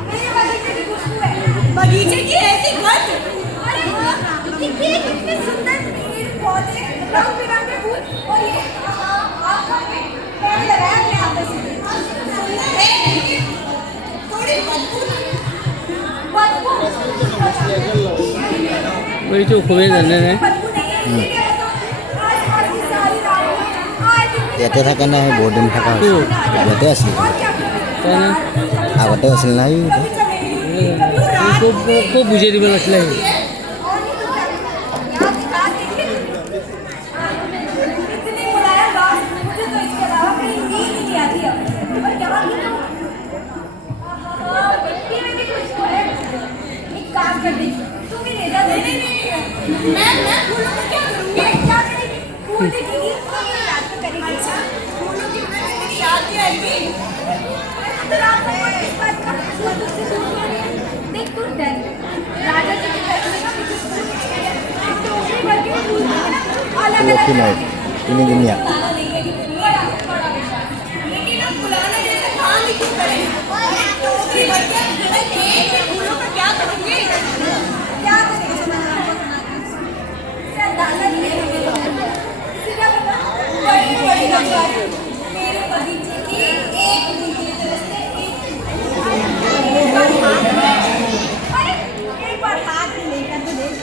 मेरे बगीचे की खुशबू है। बगीचे की ऐसी गंध? अरे देखिए कितने सुंदर पेड़ पौधे, रंग बिरंगे फूल और ये आँखों में मैंने लगाया अपने हाथों से। सुंदर है लेकिन थोड़ी बदबू। वही तो खुबे जाने हैं ইয়াতে থকা নাই বহুত দিন থকা হৈছে ইয়াতে আছিল আগতে আছিল নাই को बुझे দিব লাগিছিলে मैं फूलों को क्या करूँगी? क्या करेगी? फूल देखेगी और ये याद तो करेगी। अच्छा, फूलों की वजह से तेरी याद नहीं आएगी? तो रात को इस बात का फूल तुझसे दूर क्यों नहीं है? देख तू डर राजा जी के घर में ना टोकरी भर के फूल अलग अलग ini dunia ताला नहीं है बड़ा बड़ा विशाल। लेकिन अब फुलाना जैसे काम ही क्यों करें? टोकरी भर के एक एक फूलों का क्या करूँगी? क्या करेगा? क्या अंदाजा नहीं है मुझे। सीधा बता, बड़ी बड़ी रखवाली मेरे बगीचे की एक फूल की तरफ से एक बार हाथ में, अरे एक बार हाथ में लेकर तो देख।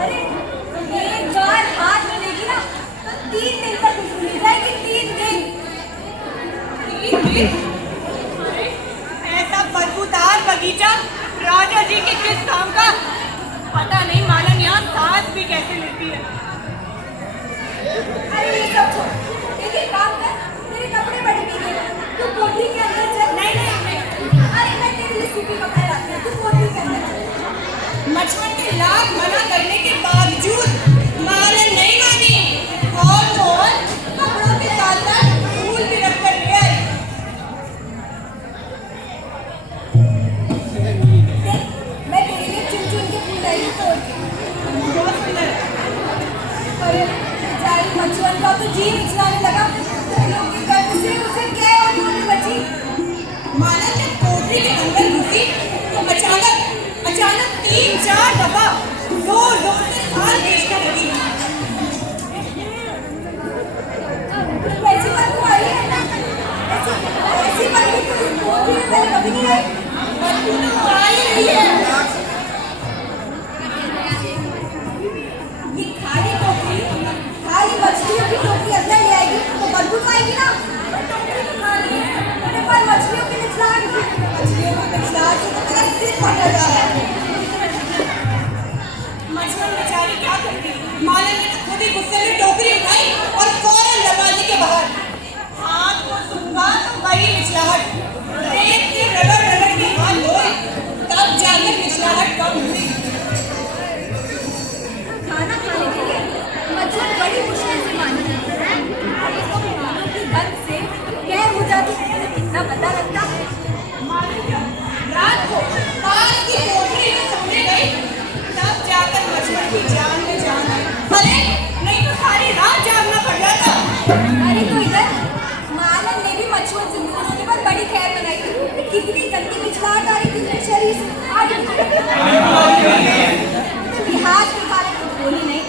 अरे एक बार हाथ में लेगी ना तो 3 दिन तक खुशबू मिल जाएगी। 3 दिन। ऐसा बदबूदार बगीचा राजा जी के किस काम का? पता नहीं मालन यहाँ सांस भी कैसे लेती है। अरे ये सब छोड़, एक ही काम कर, तेरे कपड़े बड़े भीगे हैं, तू कोठी के अंदर चल। नहीं, अरे मैं तेरे लिए सूखी कपड़े लाती हूँ, तू कोठी के अंदर चल। मछुआ के लाख मना करने के बावजूद मालन नहीं मानी और तो और कपड़ों के साथ साथ फूल भी रख कर ले आई। पहले कभी नहीं आई और तू तो आ ही रही है। ये खाली टोकरी खाली मछलियों की टोकरी अंदर ले आएगी तो बदबू तो आएगी ना। टोकरी तो खाली है पर मछलियों की निचलाहट से तो मेरा सिर फटा जा रहा है। मछुआरा बेचारी क्या करती, मालन ने तो खुद ही गुस्से में टोकरी उठाई और फौरन दरवाजे के बाहर। हाथ को सूंघा तो वही निचलाहट, रेत की रगड़ रगड़ के हाथ धोए तब जाकर निचलाहट कम हुई। खाना खाने के लिए मछली बड़ी मुश्किल से मानी जाती है। इसको मानव की गंध से कैद हो जाती है। कितना पता लगता है। रात को पास की टोकरी में सोने गई तब जाकर मछुआरे की जान में जान आई। अरे नहीं तो सारी रात जागना पड़ जाता। अरे तो इधर मालन ने भी मछुआ जिंदगी के बाद बड़ी खैर बनाई थी। कितनी गंदी मिचलाहट आ रही थी उसके शरीर से। आज लिहाज के कारण कुछ बोली नहीं।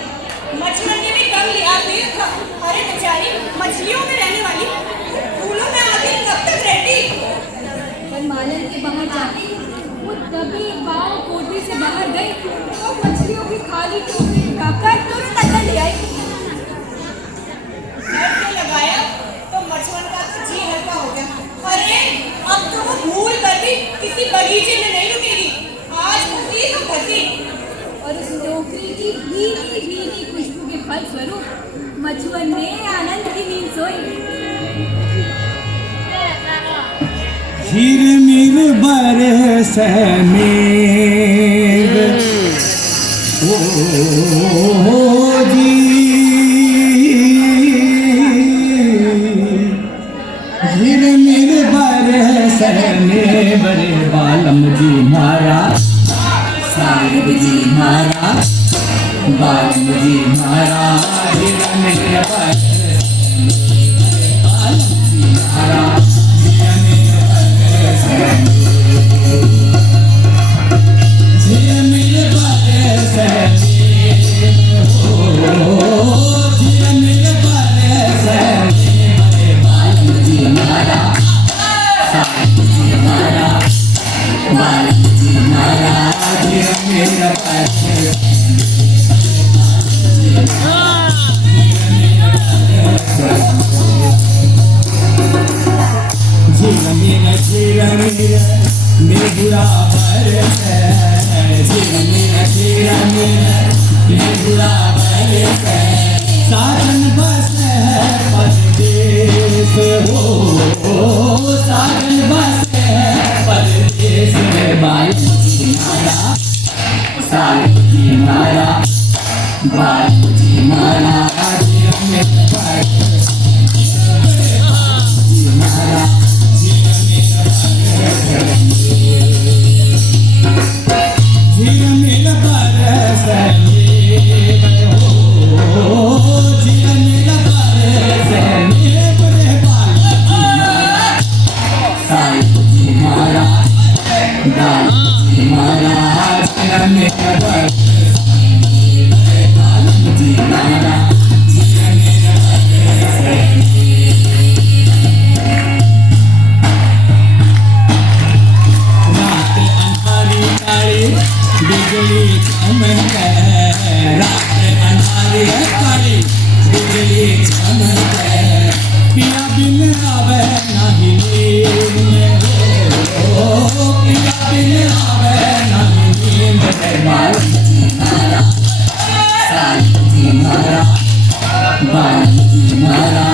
मछुआरे ने भी कम लिहाज नहीं रखा। अरे बेचारी मछलियों में रहने वाली फूलों में आती कब तक रहती। पर मालन के बाहर जाती वो दबी पाँव कोठी से बाहर गई और मछलियों की खाली टोकरी उठाकर तुरंत अंदर ले आई। घर से लगाया तो मछुआरे का जी हल्का हो गया। अरे अब तो वो भूल कर भी किसी बगीचे में नहीं रुकेगी। आज उसी तो फंसी। और उस टोकरी की भीगी भीगी खुशबू के फल स्वरूप मछुआ ने आनंद की नींद सोई। झिरमिर बरस मेघ ओ जी झिरमिर बरस मेघ रे बालम जी मारा साहिब जी मारा बालम जी मारा झिरमिर बरस बालम जी मारा झिरमिर बरस झिरमिर बरस बालम जी मारा साहिब जी मारा बालम जी मारा झिरमिर बरस झिरमिर झिरमिर मेघुरा बरस झिरमिर झिरमिर मेघुरा बरस साजन बस परदेस हो साजन बस परदेस में बालम जी मारा साहिब जी मारा बालम जी मारा झिरमिर बरस जी मारा झिरमिर बरस हो झिरमिर बरस मेरे बालम जी मारा साहिब जी मारा बालम जी मारा झिरमिर बरस बालम जी मारा झिरमिर बरस बिजली चमक रात अंधारी काली बिजली चमक पिया बिन आवे नहीं नींद हो पिया बिन आवे नहीं नींद बालम जी मारा साहिब जी मारा बालम जी मारा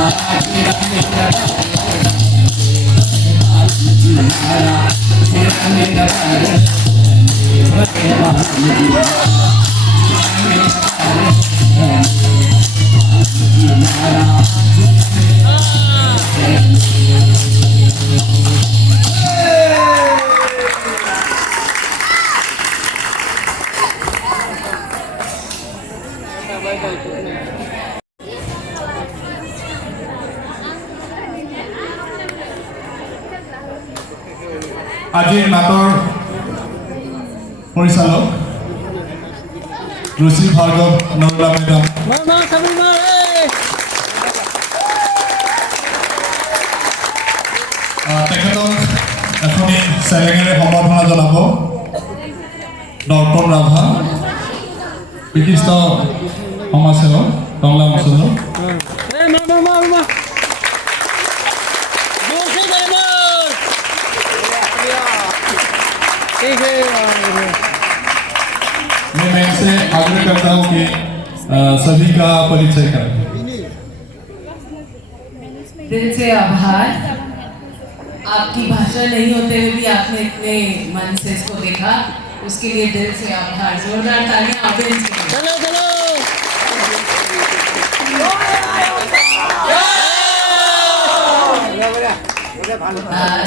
बालम जी मारा झिरमिर बरस আজিৰ নাটৰ পৰিচালক ৰুচি ভাৰ্গৱ নৰুলা মেডাম তেখেতক এখনি চেলেঙেৰে সম্বৰ্ধনা জনাব দৰ্পণ ৰাভা বিশিষ্ট সমাজসেৱক টংলা অঞ্চলৰ मैं इनसे आग्रह करता हूँ कि सभी का परिचय करें। दिल से आभार। आपकी भाषा नहीं होते हुए भी आपने इतने मन से इसको देखा, उसके लिए दिल से आभार। जोरदार तालियां ऑडियंस के लिए। चलो चलो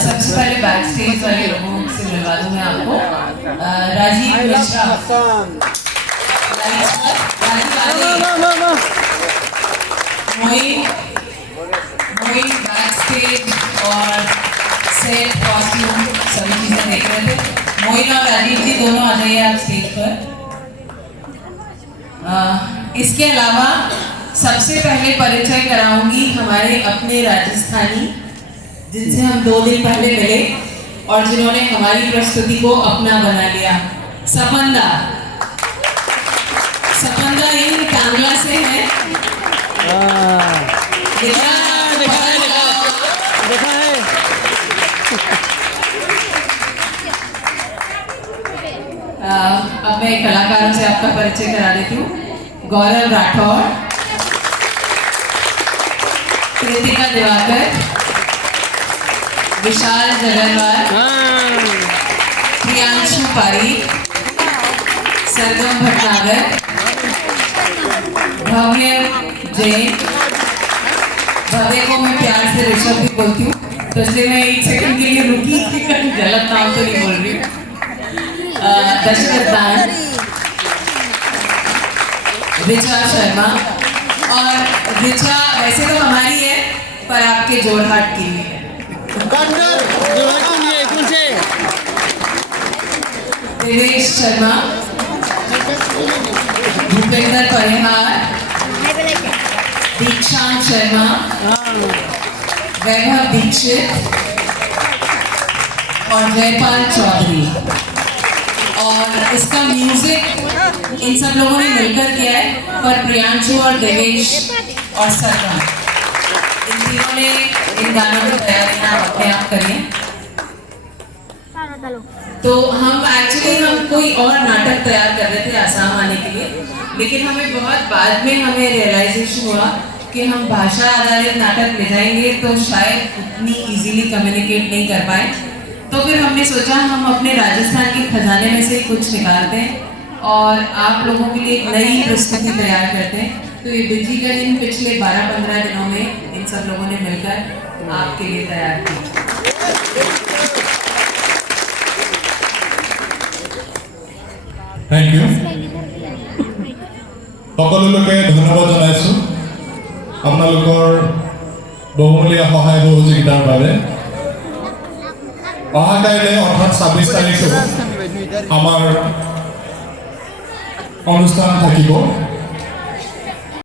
सबसे पहले बैक स्टेज वाले लोगों से मिलवा दूं मैं आपको। राजीव मिश्रा, मोइन बैक स्टेज और सेट कॉस्ट्यूम सभी चीजें देख रहे थे। मोइन और राजीव जी दोनों आ जाइए आप स्टेज पर। इसके अलावा सबसे पहले परिचय कराऊंगी हमारे अपने राजस्थानी जिनसे हम 2 दिन पहले मिले और जिन्होंने हमारी प्रस्तुति को अपना बना लिया। सपंदा इन कांगला से है। देखा है अब मैं कलाकारों से आपका परिचय करा देती हूँ। गौरव राठौर, कृतिका दिवाकर, विशाल जगरवाल, प्रियांशु पारी, सरगम भटनागर, भव्य जैन। भव्य को मैं प्यार से ऋषभ भी बोलती हूँ, तो इसलिए मैं 1 सेकंड के लिए रुकी थी, कहीं गलत नाम तो नहीं बोल रही। दशरथ दान, ऋचा शर्मा। और ऋचा वैसे तो हमारी है पर आपके जोरहाट की भी है। देवेश शर्मा, भूपेंद्र परिहार, दीक्षांत शर्मा, वैभव दीक्षित और जयपाल चौधरी। और इसका म्यूजिक इन सब लोगों ने मिलकर किया है, पर प्रियांशु और देवेश और सरगम इन तीनों ने इन गानों की तैयारियां अपने आप करी। तो हम कोई और नाटक तैयार कर रहे थे आसाम आने के लिए, लेकिन हमें बहुत बाद में रियलाइजेशन हुआ कि हम भाषा आधारित नाटक ले जाएंगे तो शायद उतनी इजीली कम्युनिकेट नहीं कर पाए। तो फिर हमने सोचा हम अपने राजस्थान के खजाने में से कुछ निकालते हैं और आप लोगों के लिए एक नई प्रस्तुति तैयार करते हैं। तो ये बिजी का दिन पिछले 12-15 दिनों में इन सब लोगों ने मिलकर आपके लिए तैयार की। थैंक यू সকলোকে ধন্যবাদ জনাইছোঁ আপোনালোকৰ বহুমূলীয়া সহায় সহযোগিতাৰ বাবে। অহা কাইলৈ অৰ্থাৎ 26 তাৰিখে আমাৰ অনুষ্ঠান থাকিব।